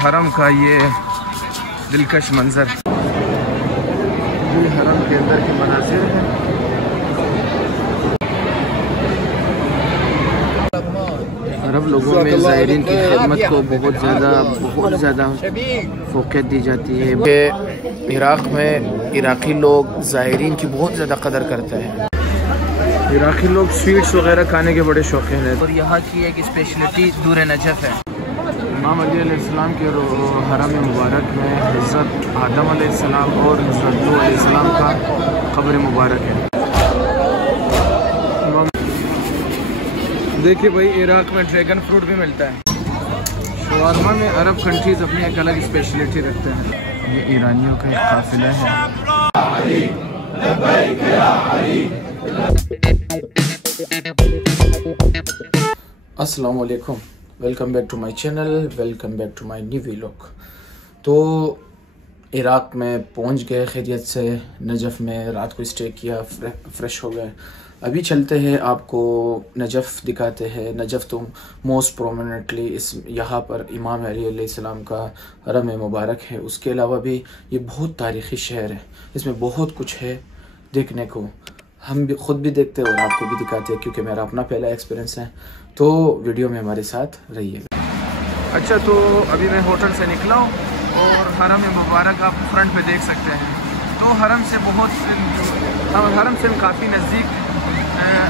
हरम का ये दिलकश मंजर, ये हरम के अंदर के मनाजिर हैं। अरब लोगों में ज़ायरीन की खिदमत को बहुत ज़्यादा फोकस दी जाती है। इराक़ में इराक़ी लोग ज़ायरीन की बहुत ज़्यादा कदर करते हैं। इराक़ी लोग स्वीट्स वगैरह खाने के बड़े शौकीन हैं। और यहाँ की एक स्पेशलिटी दूर नजफ़ है। इमाम अली अलैहिस्सलाम के हरम मुबारक में हज़रत आदम अलैहिस्सलाम और हज़रत नूह अलैहिस्सलाम का क़ब्र मुबारक है। देखिए भाई, इराक़ में ड्रैगन फ्रूट भी मिलता है। शवारमा में अरब कंट्रीज़ अपनी एक अलग स्पेशलिटी रखते हैं। ये ईरानियों का एक काफ़िला है। अस्सलाम वालेकुम, welcome back to my channel, welcome back to my new vlog. तो इराक़ में पहुंच गए खैरियत से। नजफ़ में रात को स्टे किया, फ्रेश हो गए। अभी चलते हैं, आपको नजफ़ दिखाते हैं। नजफ़ तो मोस्ट प्रोमिनेंटली यहाँ पर इमाम अली अलैहिस्सलाम का हरम मुबारक है। उसके अलावा भी ये बहुत तारीख़ी शहर है, इसमें बहुत कुछ है देखने को। हम भी खुद भी देखते हैं और आपको भी दिखाते हैं, क्योंकि मेरा अपना पहला एक्सपीरियंस है। तो वीडियो में हमारे साथ रहिएगा। अच्छा, तो अभी मैं होटल से निकला हूँ और हरम मुबारक आप फ्रंट पे देख सकते हैं। तो हरम से काफ़ी नज़दीक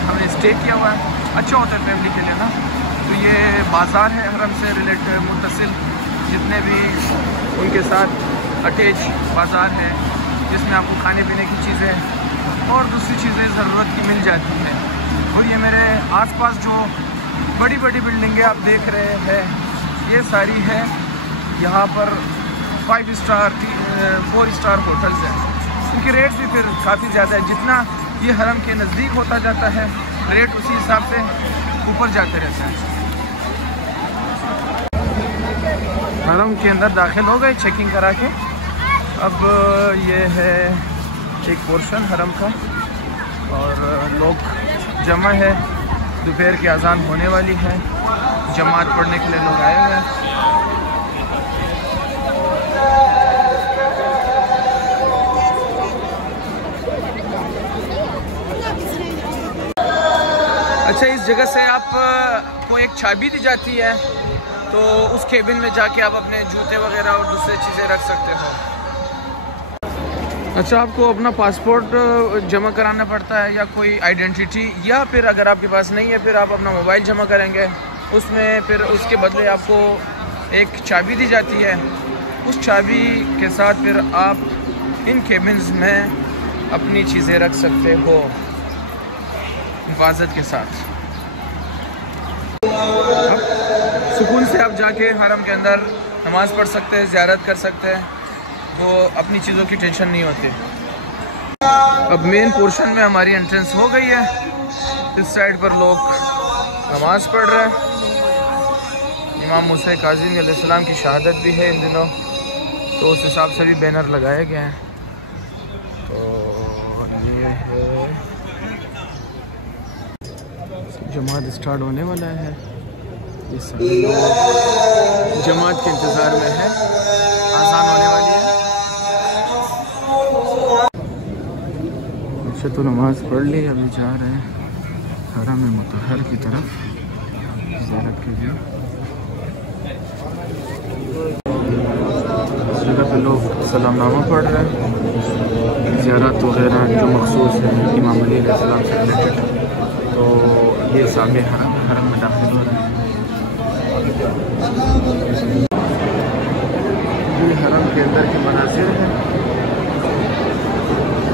हमने स्टे किया हुआ है। अच्छा होता है फैमिली के लिए ना। तो ये बाज़ार है हरम से रिलेटेड मुत्तसिल, जितने भी उनके साथ अटैच बाज़ार है, जिसमें आपको खाने पीने की चीज़ें और दूसरी चीज़ें ज़रूरत की मिल जाती हैं। और ये मेरे आसपास जो बड़ी बड़ी बिल्डिंगें आप देख रहे हैं, ये सारी है यहाँ पर 5 स्टार 4 स्टार होटल्स हैं। इनके रेट भी फिर काफ़ी ज़्यादा है। जितना ये हरम के नज़दीक होता जाता है, रेट उसी हिसाब से ऊपर जाते रहते हैं। हरम के अंदर दाखिल हो गए चेकिंग करा के। अब ये है एक पोर्शन हरम का और लोग जमा है। दोपहर की अजान होने वाली है, जमात पढ़ने के लिए लोग आए हुए हैं। अच्छा, इस जगह से आपको एक चाबी दी जाती है, तो उस केबिन में जाके आप अपने जूते वगैरह और दूसरी चीज़ें रख सकते हो। अच्छा, आपको अपना पासपोर्ट जमा कराना पड़ता है या कोई आइडेंटिटी, या फिर अगर आपके पास नहीं है फिर आप अपना मोबाइल जमा करेंगे। उसमें फिर उसके बदले आपको एक चाबी दी जाती है। उस चाबी के साथ फिर आप इन केबिन्स में अपनी चीज़ें रख सकते हो हिफाजत के साथ। सुकून से आप जाके हरम के अंदर नमाज़ पढ़ सकते हैं, ज़ियारत कर सकते हैं, वो अपनी चीज़ों की टेंशन नहीं होती। अब मेन पोर्शन में हमारी एंट्रेंस हो गई है। इस साइड पर लोग नमाज़ पढ़ रहे हैं। इमाम मूसा काज़िम अलैहिस्सलाम की शहादत भी है इन दिनों, तो उस हिसाब से भी बैनर लगाए गए हैं। तो ये है, जमात स्टार्ट होने वाला है। ये सभी लोग जमात के इंतज़ार में है, आसान होने वाली है। अच्छा, तो नमाज़ पढ़ ली, अभी जा रहे हैं हरम मुतहर की तरफ ज़ियारत कीजिए। इस जगह पे लोग सलामनामा पढ़ रहे हैं, ज़ियारत वगैरह जो मखसूस है इमाम अली अलैहिस्सलाम से रिलेटेड। तो ये सामने हरम में दाखिल हो रहे हैं। ये हरम के अंदर के मनाजिर हैं।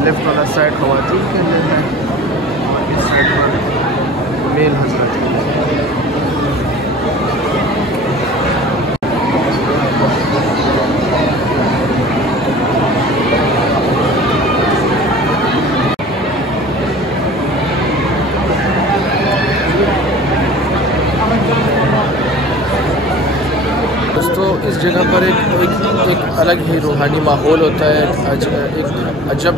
लेफ्ट वाला साइड ख़वातीन के लिए है और इस साइड पर मेल हज़रत है। इस जगह पर एक अलग ही रूहानी माहौल होता है, एक अजब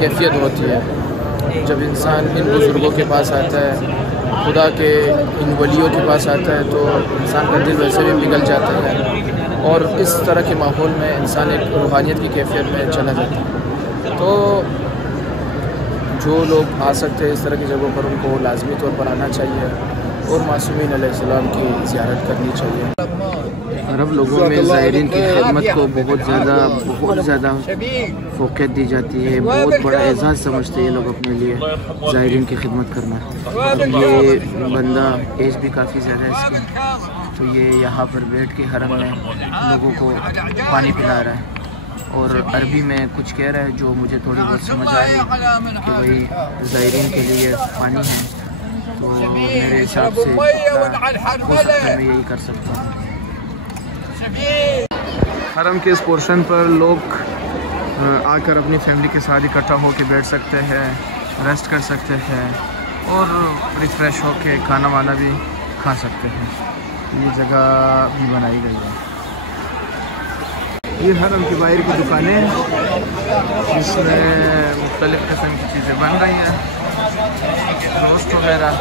कैफियत होती है जब इंसान इन बुज़ुर्गों के पास आता है, खुदा के इन वलियों के पास आता है, तो इंसान का दिल वैसे भी पिघल जाता है। और इस तरह के माहौल में इंसान एक रूहानियत की कैफियत में चला जाता है। तो जो लोग आ सकते हैं इस तरह की जगहों पर उनको लाजमी तौर पर आना चाहिए और मासूमीन अलैहिस्सलाम की ज़ियारत करनी चाहिए। अरब लोगों में ज़ायरीन की खिदमत को बहुत ज़्यादा फोकस दी जाती है, बहुत बड़ा एजाज़ समझते हैं ये लोग अपने लिए ज़ायरीन की खिदमत करना। ये बंदा एज भी काफ़ी ज़्यादा है इसकी, तो ये यहाँ पर बैठ के हरम में लोगों को पानी पिला रहा है और अरबी में कुछ कह रहा है जो मुझे थोड़ी बहुत समझ आ रही है कि भाई ज़ायरीन के लिए पानी है, तो मेरे हिसाब से हो सकता है मैं यही कर सकता हूँ। हरम के इस पोर्शन पर लोग आकर अपनी फैमिली के साथ इकट्ठा होकर बैठ सकते हैं, रेस्ट कर सकते हैं और रिफ़्रेश होकर खाना वाला भी खा सकते हैं। ये जगह भी बनाई गई है। ये हरम के बाहर की दुकानें हैं जिसमें मुख्तलिफ़ किस्म की चीज़ें बन रही हैं, रोस्ट वगैरह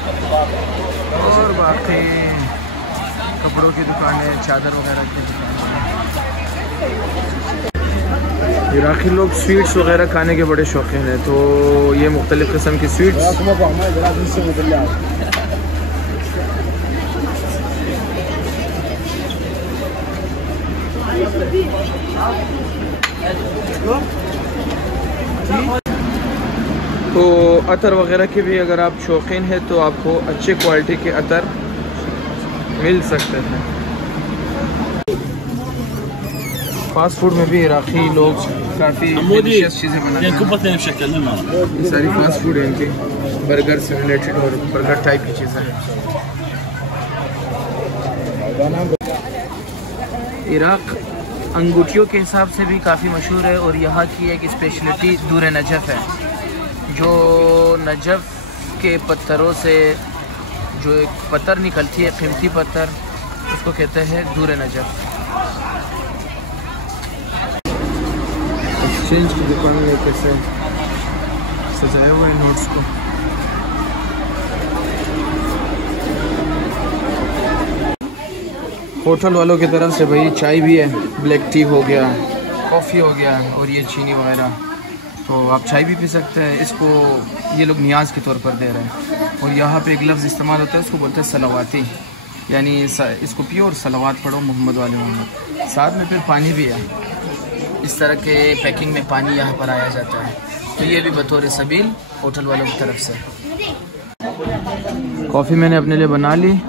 और बाकी कपड़ों की दुकानें, चादर वगैरह की दुकानें। इराक़ी लोग स्वीट्स वगैरह खाने के बड़े शौकीन हैं, तो ये मुख्तलिफ़ किस्म की स्वीट्स तो अतर वगैरह के भी अगर आप शौकीन हैं तो आपको अच्छे क्वालिटी के अतर मिल सकते हैं। फास्ट फूड में भी इराक़ी लोग काफ़ी डिलीशियस चीज़ें बनाते हैं। सारी फास्ट फूड है इनकी, बर्गर से रिलेटेड और बर्गर टाइप की चीज़ें हैं। इराक़ अंगूठियों के हिसाब से भी काफ़ी मशहूर है और यहाँ की एक स्पेशलिटी दूर नजफ़ है, जो नजफ़ के पत्थरों से जो एक पत्थर निकलती है, कीमती पत्थर, उसको कहते हैं दूर नजफ़। एक्सचेंज की दुकान में कैसे सजाए हुए नोट्स को। होटल वालों की तरफ से भाई चाय भी है, ब्लैक टी हो गया, कॉफ़ी हो गया और ये चीनी वगैरह, तो आप चाय भी पी सकते हैं। इसको ये लोग नियाज के तौर पर दे रहे हैं। और यहाँ पे एक लफ्ज़ इस्तेमाल होता है, उसको बोलते हैं सलावाती, यानी इसको पियो और सलावात पढ़ो मोहम्मद वाले मोहम्मद। साथ में फिर पानी भी है, इस तरह के पैकिंग में पानी यहाँ पर आया जाता है, तो ये भी बतौर सबील होटल वालों की तरफ से। कॉफ़ी मैंने अपने लिए बना ली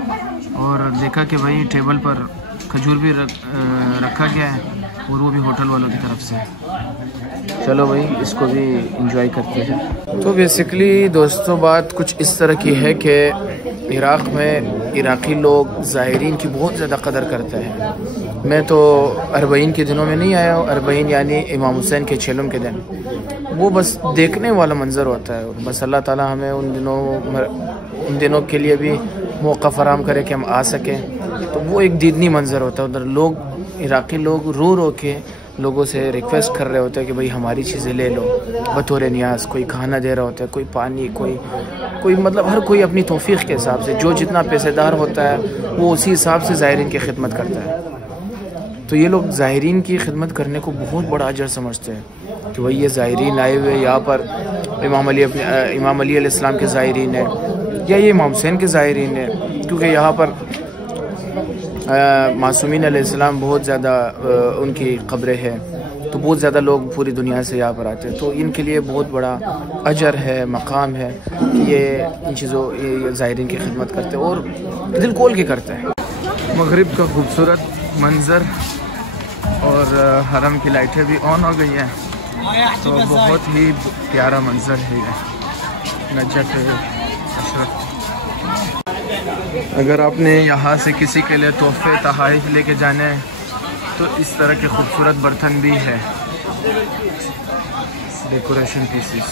और देखा कि भाई टेबल पर खजूर भी रखा गया है और वो भी होटल वालों की तरफ से। चलो भाई इसको भी इंजॉय करते हैं। तो बेसिकली दोस्तों बात कुछ इस तरह की है कि इराक़ में इराक़ी लोग ज़ायरीन की बहुत ज़्यादा कदर करते हैं। मैं तो अरबईन के दिनों में नहीं आया हूँ, अरबईन यानी इमाम हुसैन के छेलम के दिन, वो बस देखने वाला मंज़र होता है। बस अल्लाह ताला हमें उन दिनों के लिए भी मौका फराहम करे कि हम आ सकें, तो वो एक दीदनी मंज़र होता है। उधर लोग इराक़ी लोग रो रो के लोगों से रिक्वेस्ट कर रहे होते हैं कि भाई हमारी चीज़ें ले लो बतौर नियाज। कोई खाना दे रहा होता है, कोई पानी, कोई मतलब हर कोई अपनी तौफीक के हिसाब से, जो जितना पैसेदार होता है वो उसी हिसाब से ज़ायरीन की खिदमत करता है। तो ये लोग ज़ायरीन की खिदमत करने को बहुत बड़ा अजर समझते हैं कि भाई ये ज़ायरीन आए हुए यहाँ पर, इमाम अली अलैहिस्सलाम के ज़ायरीन है या ये इमाम हुसैन के ज़ायरीन है, क्योंकि यहाँ पर मासूमीन अलैहिस्सलाम बहुत ज़्यादा उनकी क़ब्रें हैं, तो बहुत ज़्यादा लोग पूरी दुनिया से यहाँ पर आते हैं। तो इनके लिए बहुत बड़ा अजर है, मकाम है कि ये इन चीज़ों ज़ायरीन की खिदमत करते हैं और दिल खोल के करते हैं। मगरिब का खूबसूरत मंज़र और हरम की लाइटें भी ऑन हो गई हैं, तो बहुत ही प्यारा मंज़र है ये नजफ़ अशरफ। अगर आपने यहाँ से किसी के लिए तोहफे तोहफ़े लेके जाने हैं तो इस तरह के खूबसूरत बर्तन भी है, डेकोरेशन पीसेस।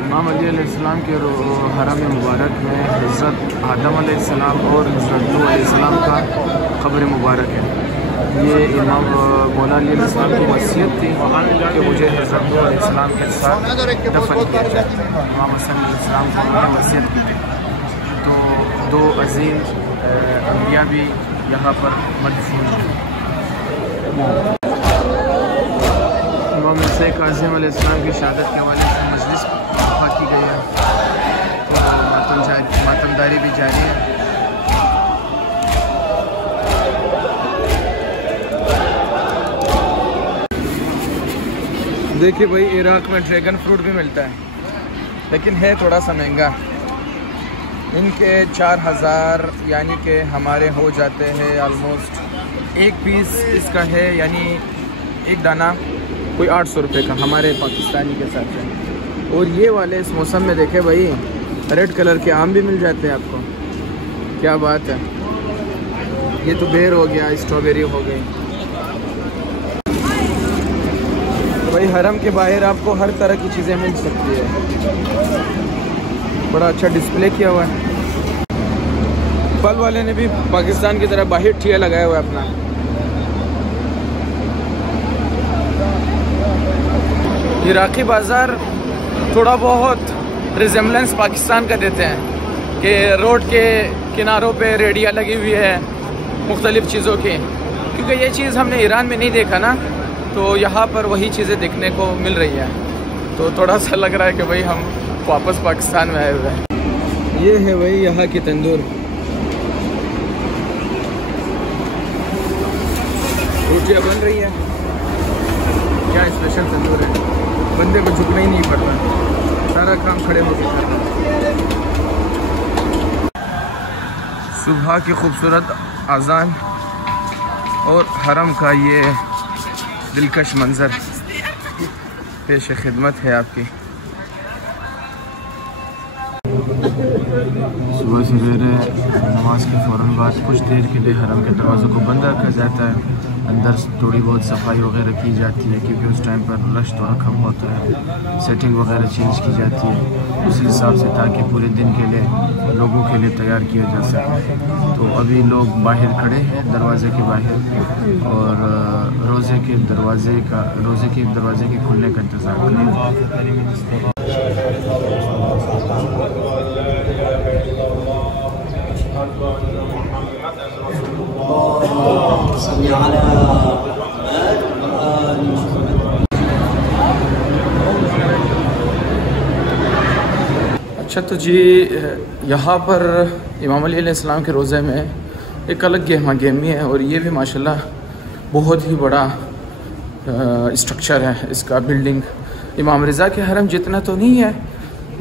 इमाम अली अलैहिस्सलाम के हरम मुबारक में हज़रत आदम अलैहिस्सलाम और हज़रत नूह अलैहिस्सलाम का कब्र मुबारक है। ये इमाम मौला अली अलैहिस्सलाम की वसीयत थी कि मुझे हज़रत नूह अलैहिस्सलाम के साथ दफन किया जाए। इमाम हसन अलैहिस्सलाम को उन्होंने वसीयत की थी। तो दो अजीम अंबिया भी यहाँ पर मदफून हैं। इमाम हुसैन कासिम अलैहिस्सलाम की शहादत के हवाले से मजलिस बर्पा की गई है। तो मातमदारी भी जारी है। देखिए भाई, इराक़ में ड्रैगन फ्रूट भी मिलता है, लेकिन है थोड़ा सा महंगा। इनके 4000 यानी कि हमारे हो जाते हैं ऑलमोस्ट, एक पीस इसका है यानी एक दाना कोई 800 रुपये का हमारे पाकिस्तानी के साथ है। और ये वाले इस मौसम में देखे भाई, रेड कलर के आम भी मिल जाते हैं आपको। क्या बात है। ये तो बेर हो गया, स्ट्रॉबेरी हो गई। भाई हरम के बाहर आपको हर तरह की चीज़ें मिल सकती है। बड़ा अच्छा डिस्प्ले किया हुआ है। फल वाले ने भी पाकिस्तान की तरह बाहर ठिया लगाया हुआ है अपना। इराक़ी बाज़ार थोड़ा बहुत रिजेम्बलेंस पाकिस्तान का देते हैं कि रोड के किनारों पे रेडिया लगी हुई है मुख्तलिफ़ चीज़ों की, क्योंकि ये चीज़ हमने ईरान में नहीं देखा ना, तो यहाँ पर वही चीज़ें देखने को मिल रही है। तो थोड़ा सा लग रहा है कि भाई हम वापस पाकिस्तान में आए हुए हैं। ये है भाई यहाँ की तंदूर, रोटियाँ बन रही है। क्या स्पेशल तंदूर है, बंदे को झुकना ही नहीं पड़ता, सारा काम खड़े होकर करना। सुबह की खूबसूरत अज़ान और हरम का ये दिलकश मंज़र पेश खिदमत है आपकी। सुबह सवेरे नमाज के फ़ौरन बाद कुछ देर के लिए हरम के दरवाज़ों को बंद रखा जाता है। अंदर थोड़ी बहुत सफाई वगैरह की जाती है, क्योंकि उस टाइम पर रश थोड़ा कम होता है। सेटिंग वगैरह चेंज की जाती है उस हिसाब से, ताकि पूरे दिन के लिए लोगों के लिए तैयार किया जा सके। तो अभी लोग बाहर खड़े हैं दरवाज़े के बाहर, और रोज़े के दरवाज़े के खुलने का इंतज़ार कर रहे हैं। अच्छा तो जी, यहाँ पर इमाम अली अलैहिस्सलाम के रोज़े में एक अलग गहमा-गहमी है, और ये भी माशाल्लाह बहुत ही बड़ा स्ट्रक्चर है इसका। बिल्डिंग इमाम रिज़ा के हरम जितना तो नहीं है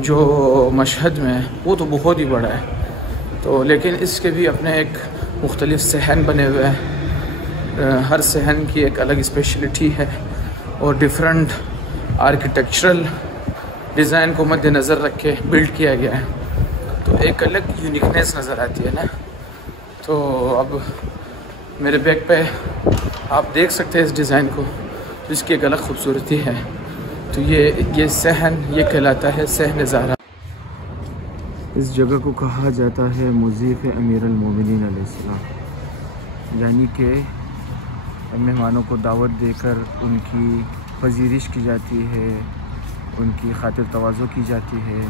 जो मशहद में है, वो तो बहुत ही बड़ा है। तो लेकिन इसके भी अपने एक मुख्तलिफ़ सहन बने हुए हैं। हर सहन की एक अलग स्पेशलिटी है और डिफरेंट आर्किटेक्चरल डिज़ाइन को मद्देनज़र रख के बिल्ड किया गया है, तो एक अलग यूनिकनेस नज़र आती है ना। तो अब मेरे बैग पे आप देख सकते हैं इस डिज़ाइन को, इसकी एक अलग खूबसूरती है। तो ये सहन, ये कहलाता है सहन ज़ारा। इस जगह को कहा जाता है मुज़ीफ़ अमीर अल-मोमिनीन अलैहिस्सलाम, यानी कि मेहमानों को दावत देकर उनकी पजीरिश की जाती है, उनकी खातिर तवाज़ो की जाती है,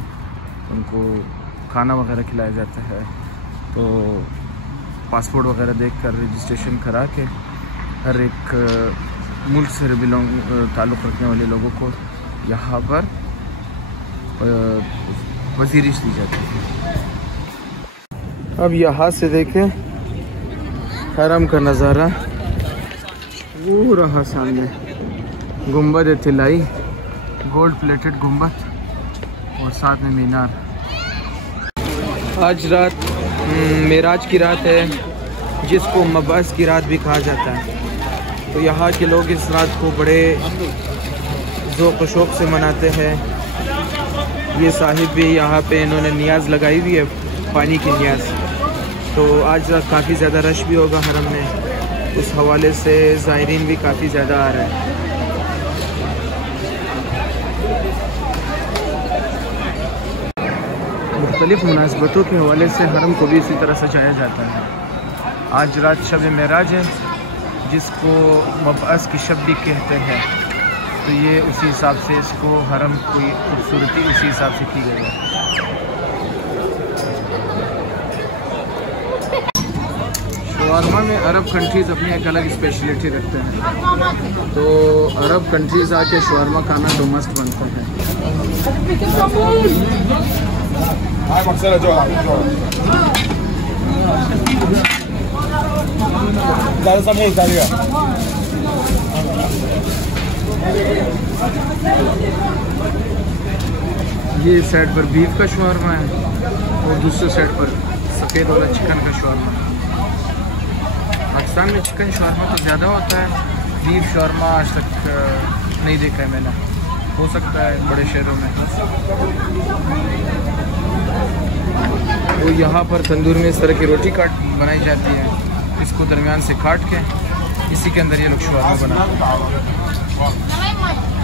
उनको खाना वगैरह खिलाया जाता है। तो पासपोर्ट वगैरह देखकर रजिस्ट्रेशन करा के हर एक मुल्क से ताल्लुक़ रखने वाले लोगों को यहाँ पर पजीरिश दी जाती है। अब यहाँ से देखें हरम का नज़ारा, वो रहा सामने गुंबद तिलाई, गोल्ड प्लेटेड गुंबद, और साथ में मीनार। आज रात मेराज की रात है, जिसको मबास की रात भी कहा जाता है। तो यहाँ के लोग इस रात को बड़े ज़ौक़ शौक़ से मनाते हैं। ये साहिब भी यहाँ पे इन्होंने नियाज़ लगाई हुई है, पानी की नियाज़। तो आज रात काफ़ी ज़्यादा रश भी होगा हरम में, उस हवाले से ज़ायरीन भी काफ़ी ज़्यादा आ रहे हैं। मुख्तलिफ़ मुनासबतों के हवाले से हरम को भी इसी तरह सजाया जाता है। आज रात शब मेराज है, जिसको मबअस की शब भी कहते हैं। तो ये उसी हिसाब से इसको हरम की खूबसूरती उसी हिसाब से की गई है। शवारमा में अरब कंट्रीज़ अपनी एक अलग स्पेशलिटी रखते हैं। तो अरब कंट्रीज़ आके शवारमा खाना तो मस्त बनता है। ये साइड पर बीफ का शवारमा है और दूसरे साइड पर सफ़ेद वाला चिकन का शवारमा। पाकिस्तान में चिकन शवारमा तो ज़्यादा होता है, बीफ शवारमा आज तक नहीं देखा है मैंने। हो सकता है बड़े शहरों में। तो यहाँ पर तंदूर में इस तरह की रोटी बनाई जाती है, इसको दरमियान से काट के इसी के अंदर ये लोग शवारमा बनाते हैं।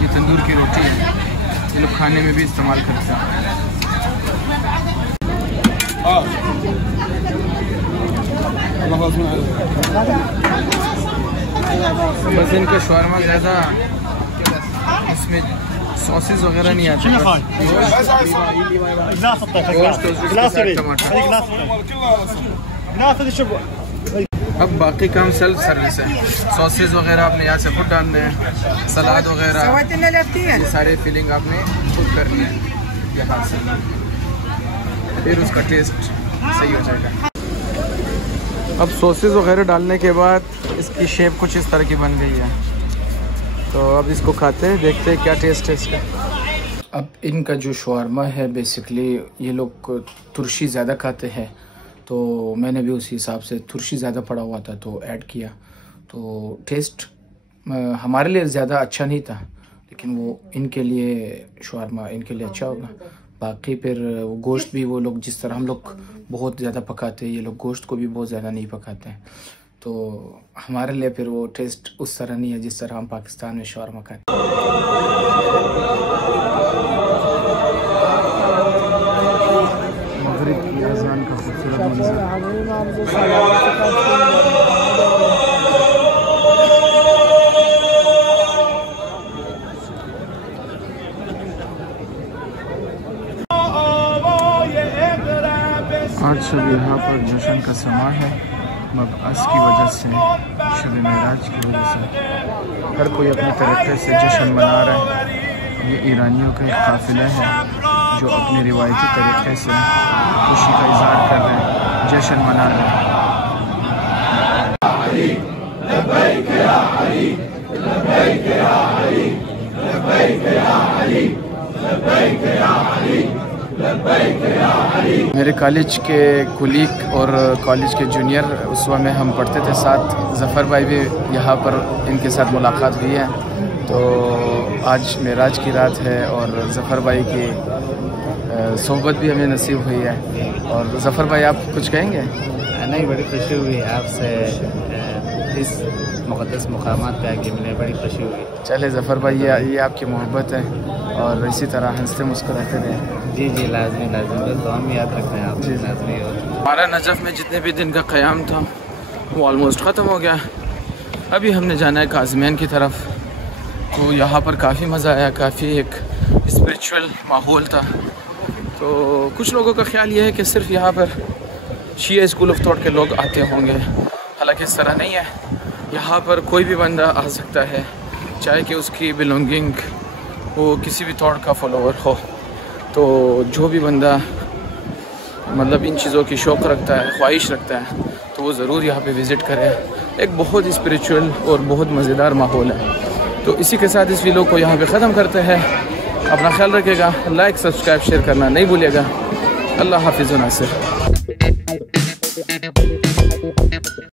ये तंदूर की रोटी है, ये लोग खाने में भी इस्तेमाल करते हैं। बस इनका शवारमा ज़्यादा इसमें सॉसेस वगैरह नहीं आते, अब बाकी काम सेल्फ सर्विस है। सॉसेस वगैरह आपने यहाँ से खुद डालने हैं, सलाद वगैरह सारे फिलिंग आपने खुद करनी है यहाँ से, फिर उसका टेस्ट सही हो जाएगा। अब सॉसेस वगैरह डालने के बाद इसकी शेप कुछ इस तरह की बन गई है। तो अब इसको खाते हैं, देखते हैं क्या टेस्ट है इसका। अब इनका जो शवारमा है बेसिकली ये लोग तुरशी ज़्यादा खाते हैं, तो मैंने भी उसी हिसाब से तुरशी ज़्यादा पड़ा हुआ था तो ऐड किया। तो टेस्ट हमारे लिए ज़्यादा अच्छा नहीं था, लेकिन वो इनके लिए शवारमा इनके लिए अच्छा होगा। बाकी फिर गोश्त भी वो लोग जिस तरह हम लोग बहुत ज़्यादा पकाते हैं, ये लोग गोश्त को भी बहुत ज़्यादा नहीं पकाते हैं। तो हमारे लिए फिर वो टेस्ट उस तरह नहीं है जिस तरह हम पाकिस्तान में शवारमा खाते हैं। मगरिब की अज़ान का खूबसूरत मंज़र। आज सब यहाँ पर जश्न का समा है, मबअस की वजह से, शब मेराज की वजह से हर कोई अपने तरीके से जश्न मना रहा है। ये ईरानियों का एक काफ़िला है जो अपने रिवायती तरीके से खुशी का इज़हार कर रहे हैं, जश्न मना रहे हैं। मेरे कॉलेज के कुलीग और कॉलेज के जूनियर उस वक्त में हम पढ़ते थे साथ, ज़फ़र भाई भी यहाँ पर इनके साथ मुलाकात हुई है। तो आज मेराज की रात है और ज़फ़र भाई की सोहबत भी हमें नसीब हुई है। और ज़फ़र भाई आप कुछ कहेंगे? नहीं, बड़ी खुशी हुई आपसे इस मुक़द्दस मुक़ामात पे आके मिले, बड़ी खुशी हुई। चले ज़फ़र भाई, ये आपकी मोहब्बत है और इसी तरह हंसते मुस्कुराते रहे। जी जी, लाजमी लाजमी, तो हम याद रखते हैं आप जी, लाजमी। हमारा नजफ़ में जितने भी दिन का क़याम था वो ऑलमोस्ट ख़त्म हो गया। अभी हमने जाना है काज़मीन की तरफ। तो यहाँ पर काफ़ी मज़ा आया, काफ़ी एक स्पिरिचुअल माहौल था। तो कुछ लोगों का ख्याल ये है कि सिर्फ यहाँ पर शिया स्कूल ऑफ थॉट के लोग आते होंगे, हालांकि इस तरह नहीं है। यहाँ पर कोई भी बंदा आ सकता है, चाहे कि उसकी बिलोंगिंग वो किसी भी थॉट का फॉलोवर हो। तो जो भी बंदा मतलब इन चीज़ों की शौक़ रखता है, ख्वाहिश रखता है, तो वो ज़रूर यहाँ पे विज़िट करे। एक बहुत स्पिरिचुअल और बहुत मज़ेदार माहौल है। तो इसी के साथ इस वीडियो को यहाँ पे ख़त्म करते हैं। अपना ख्याल रखिएगा, लाइक सब्सक्राइब शेयर करना नहीं भूलिएगा। अल्लाह हाफिज़।